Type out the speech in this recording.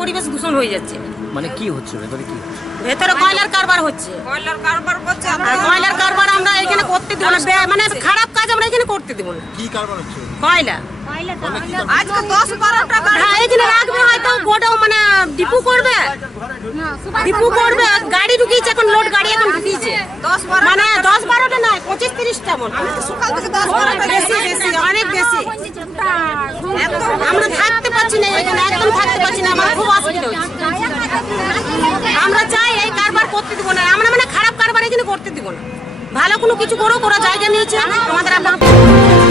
পরিবেশ দূষণ হয়ে যাচ্ছে। মানে কি হচ্ছে ভেতরে? কি ভেতরে কয়লার কারবার হচ্ছে, কয়লার কারবার আমরা এখানে করতে দেব না, মানে খারাপ কাজ আমরা এখানে করতে দেব না। কি কারবার হচ্ছে? কয়লা আজকে 10-12টা এখানে রাখবে, হয়তো গোটাও মানে ডিপু করবে, গাড়ি ঢুকিয়েছে, এখন লোড গাড়ি এখন ঢুকিয়েছে, মানে 10-12টা নয়, 25-30টা মন, বেশি অনেক বেশি। আমরা থাকতে পারছি না এখানে, একদম থাকতে পারছি না, আমার খুব অসুবিধা হচ্ছে। আমরা চাই এই কারবার করতে দিব না, আমরা মানে খারাপ কারবার এখানে করতে দিব না, ভালো কোনো কিছু করো, জায়গা নিয়েছে আমাদের।